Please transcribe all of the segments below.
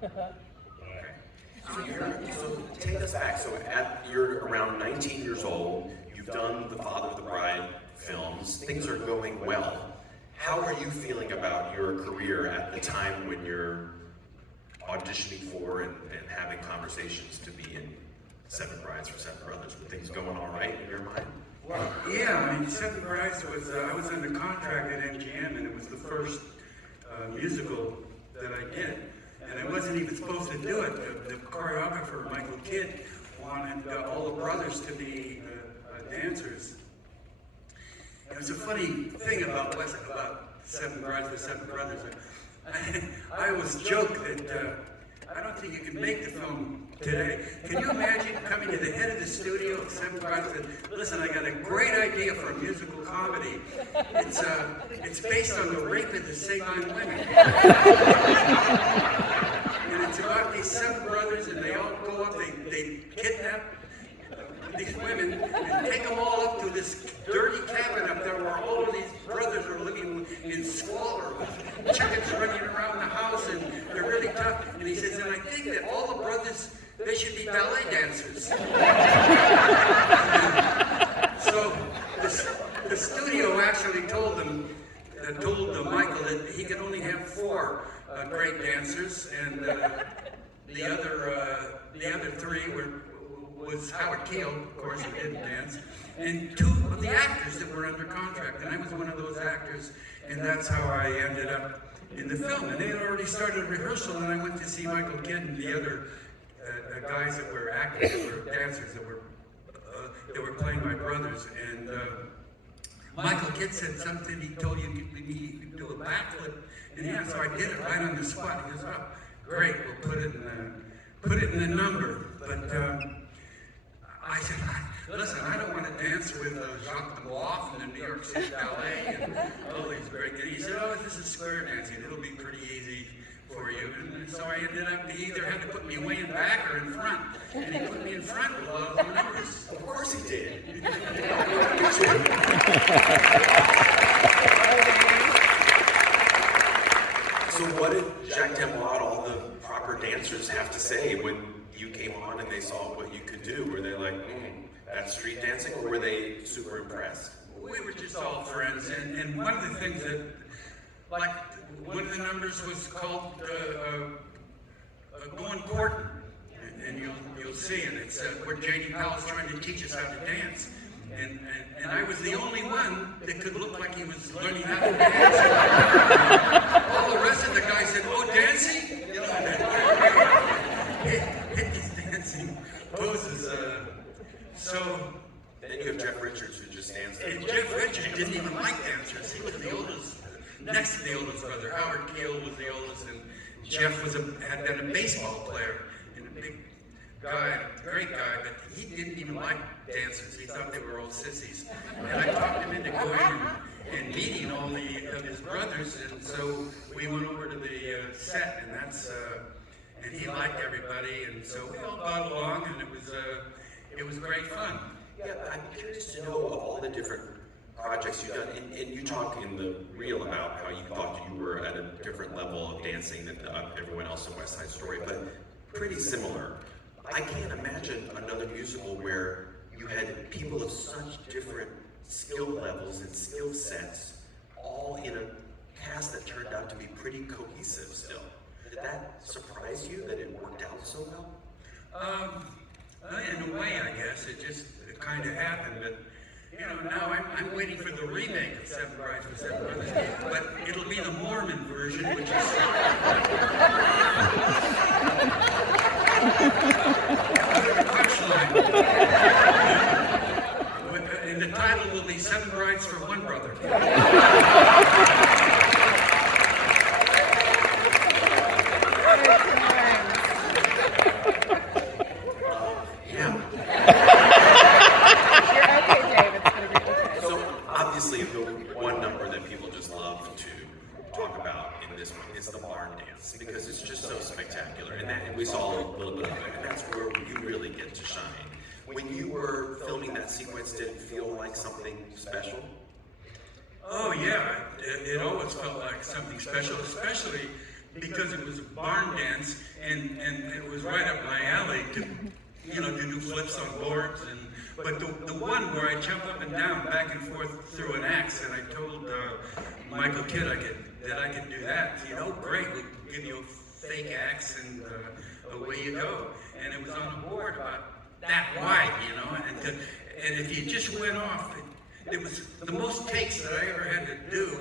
So take us back. So you're around 19 years old. You've done the Father of the Bride films. Things are going well. How are you feeling about your career at the time when you're auditioning for and having conversations to be in Seven Brides for Seven Brothers? Were things going all right in your mind? Well, yeah, I mean, Seven Brides was, I was under contract at MGM, and it was the first musical that I did. And I wasn't even supposed to do it. The choreographer, Michael Kidd, wanted all the brothers to be dancers. And it was a funny thing about Seven Brides for Seven Brothers. I always joke that I don't think you can make the film today. Can you imagine coming to the head of the studio of Seven Brides and listen, I got a great idea for a musical comedy. It's based on the rape of the Sabine women. And it's about these seven brothers, and they all go up, they kidnap these women and take them all up to this dirty cabin up there where all of these brothers are living in squalor with chickens running around the house, and they're really tough. And he says, and I think that all the brothers, they should be ballet dancers. So the studio actually told Michael that he could only have four great dancers, and the other three was Howard Keel, of course, he didn't dance, and two of the actors that were under contract, and I was one of those actors, and that's how I ended up in the film. And they had already started rehearsal, and I went to see Michael Kidd and the other guys that were actors, that were dancers, that were playing my brothers, and Michael Kidd said something. He told you could do a backflip, and yeah, so I did it right on the spot. He goes, "Oh, great, we'll put it in the number." But I said, "Listen, I don't want to dance with Jacques Deboeuf and the New York City Ballet and all these great things." He said, "Oh, this is square dancing. It'll be pretty easy for you." And so I ended up, he either had to put me way in back or in front, and he put me in front with a lot of the numbers. Of course he did. So what did Jacques Deboeuf, all the proper dancers, have to say when you came on and they saw what you could do? Were they like, that's street dancing, or were they super impressed? We were just all friends, and one of the things that, like, one of the numbers was called Going Courting, and you'll see, and it's where J.D. Powell's trying to teach us how to dance, and I was the only one that could look like he was learning how to dance. All the rest of the guys said, "Oh, dancing?" You know, hit these dancing poses. So then you have Jeff Richards, who just danced. And Jeff Richards didn't even like dancers. He was the oldest, next to the oldest brother. Howard Keel was the oldest, and Jeff had been a baseball player and a big guy, great guy, but he didn't even like dancers. He thought they were old sissies. And I talked him into going and meeting all of his brothers, and so we went over to the set, and he liked everybody, and so we all got along, and it was great fun. Yeah, I'm curious to know of all the different projects you've done, and you talk in the reel about how you thought you were at a different level of dancing than everyone else in West Side Story, but pretty similar. I can't imagine another musical where you had people of such different skill levels and skill sets all in a cast that turned out to be pretty cohesive still. Did that surprise you that it worked out so well? In a way, I guess. It just kind of happened. But, you know, now I'm waiting for the remake of Seven Brides for Seven Brothers. But it'll be the Mormon version, which is... And the title will be Seven Brides for One Brother. Obviously, the one number that people just love to talk about in this one is the barn dance, because it's just so spectacular, and we saw a little bit of it, and that's where you really get to shine. When you were filming that sequence, did it feel like something special? Oh yeah, it always felt like something special, especially because it was a barn dance, and it was right up my alley to, to do flips on boards. But the one where I jump up and down, back and forth through an axe, and I told Michael Kidd that I could do that. Great, we'll give you a fake axe, and away you go. And it was on a board about that wide, and if you just went off, it was the most takes that I ever had to do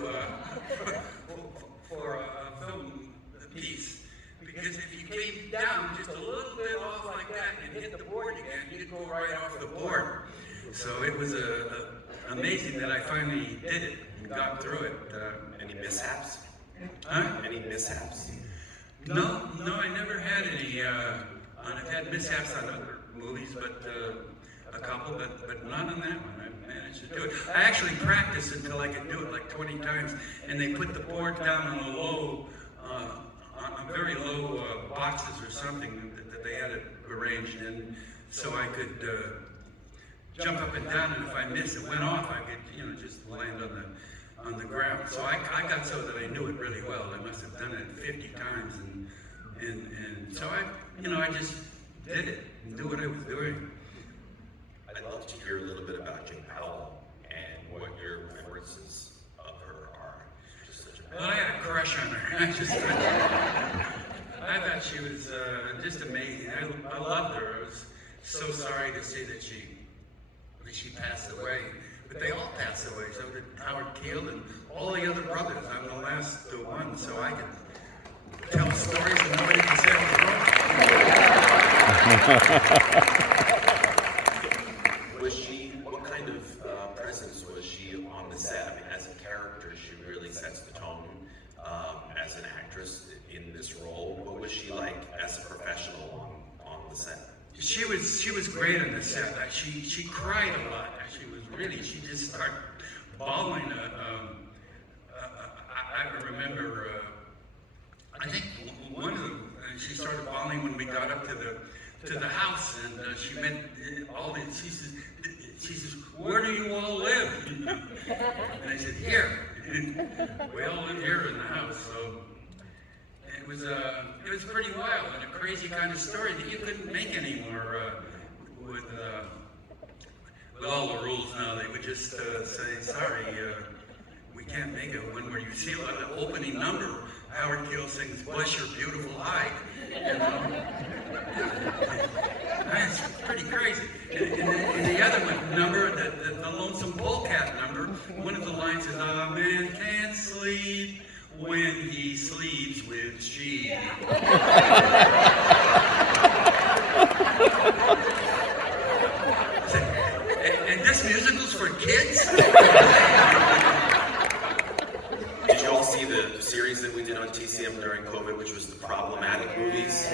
for a film piece. Because if you came down just a little bit off like that and hit the board again, you'd go right off the board. So it was amazing that I finally did it and got through it. Any mishaps? Huh? Any mishaps? No, I never had any. I've had mishaps on other movies, but a couple, but not on that one. I managed to do it. I actually practiced until I could do it like 20 times, and they put the board down on a low, on very low boxes or something that they had it arranged in, so I could jump up and down, and if I missed, it went off. I could, just land on the ground. So I got so that I knew it really well. I must have done it 50 times, and so I just did it and knew what I was doing. I'd love to hear a little bit about Jane Powell and what your remembrances of her are. Just such a Well, I had a crush on her. I thought she was just amazing. I loved her. I was so sorry to see that she passed away. But they all passed away. So did Howard Keel and all the other brothers. I'm the last one, so I can tell stories and nobody can say I was wrong. What kind of presence was she on the set? I mean, as a character, she really sets the tone as an actress in this role. What was she like as a professional on the set? She was great on the set. She cried a lot. She just started bawling. I remember, I think one of them, she started bawling when we got up to the house, and she met all the. She says, "Where do you all live?" And I said, "Here." We all live here in the house. So it was pretty wild and a crazy kind of story that you couldn't make anymore with all the rules now. They would just say, "Sorry, we can't make it." When you see the opening number, Howard Keel sings "Bless Your Beautiful Hide." It's pretty crazy. In the other number, the Lonesome Polecat number, one of the lines is, "A man can't sleep when he sleeps with she." And this musical's for kids? Did you all see the series that we did on TCM during COVID, which was the problematic movies?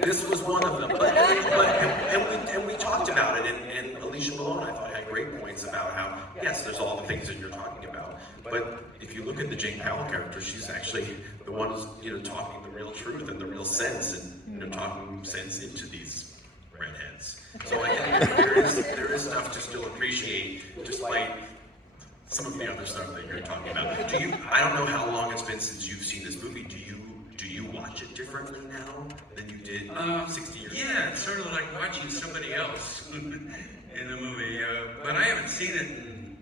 This was one of them. And we talked about it, and Alicia Malone, I thought, had great points about how, yes, there's all the things that you're talking about, but if you look at the Jane Powell character, she's actually the one who's, talking the real truth and the real sense, and, talking sense into these redheads. So I think there is stuff to still appreciate, despite some of the other stuff that you're talking about. I don't know how long it's been since you've seen this movie. Do you watch it differently now than you did 60 years ago? Yeah, it's sort of like watching somebody else in a movie. But I haven't seen it in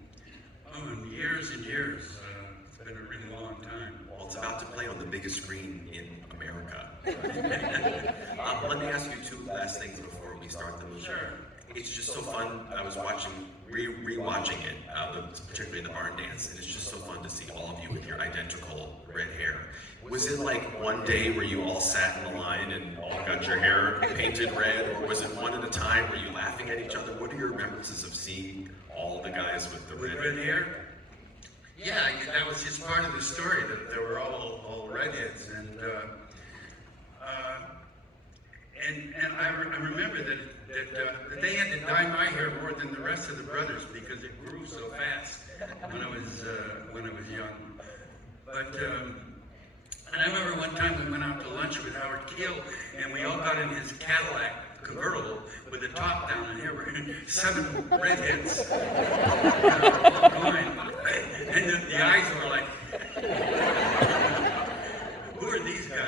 years and years. It's been a really long time. Well, it's about to play on the biggest screen in America. Let me ask you two last things before we start the movie. Sure. It's just so fun. I was re-watching it, particularly in the barn dance, and it's just so fun to see all of you with your identical red hair. Was it like one day where you all sat in a line and all got your hair painted red, or was it one at a time? Were you laughing at each other? What are your remembrances of seeing all the guys with the red hair? Yeah, that was just part of the story, that they were all redheads, and I remember that they had to dye my hair more than the rest of the brothers because it grew so fast when I was young. But and I remember one time we went out to lunch with Howard Keel, and we all got in his Cadillac convertible with the top down, and there were 7 redheads all going, and the eyes were like, "Who are these guys?"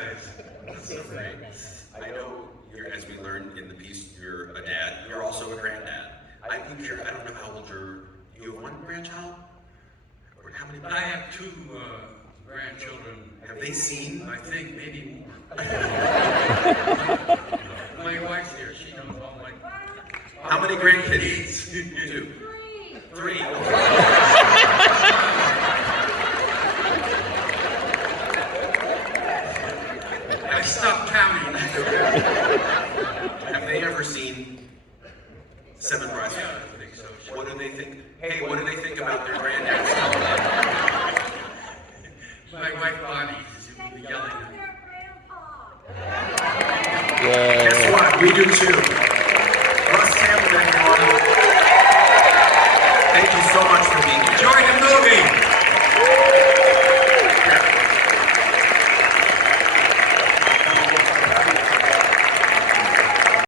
2 grandchildren. Have they seen? I think maybe more. My wife's here. She knows all my. How many grandkids? 2. 3. I stopped counting. Have they ever seen 7 Brides? Yeah, I think so. What do they think? Hey, what do they think about their granddads? My wife Bonnie is yelling. Guess what? We do too.